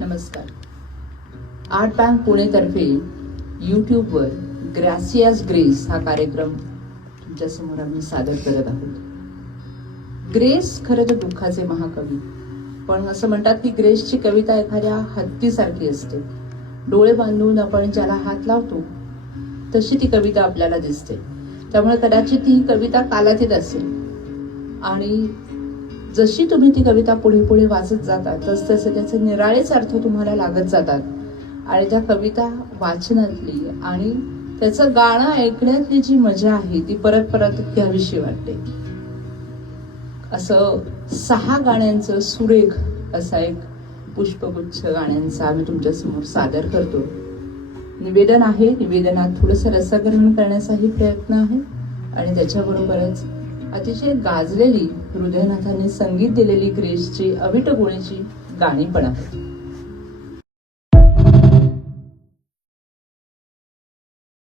नमस्कार. Art bank पुणेतर्फे यूट्यूबवर gracias grace हा कार्यक्रम तुमच्यासमोर आम्ही सादर करत आहोत. ग्रेस खरं तर दुःखाचे महाकवी, पण असं म्हणतात की ग्रेसची कविता एखाद्या हत्तीसारखी असते. डोळे बांधून आपण ज्याला हात लावतो तशी ती कविता आपल्याला दिसते. त्यामुळे कदाचित ही कविता कालातीत असेल आणि जशी तुम्ही ती कविता पुढे पुढे वाचत जाता तसतसे त्याचे निराळेच अर्थ तुम्हाला लागत जातात आणि त्या कविता वाचनातली आणि त्याचं गाणं ऐकण्यातली जी मजा आहे ती परत परत घ्यावीशी वाटते. असं 6 गाण्यांचं सुरेख असा एक पुष्पगुच्छ गाण्यांचा आम्ही तुमच्यासमोर सादर करतो. निवेदन आहे, निवेदनात थोडंसं रसग्रहण करण्याचाही प्रयत्न आहे आणि त्याच्याबरोबरच अतिशय गाजलेली हृदयनाथांनी संगीत दिलेली ग्रेसची अविट गुणीची गाणी पण आहेत.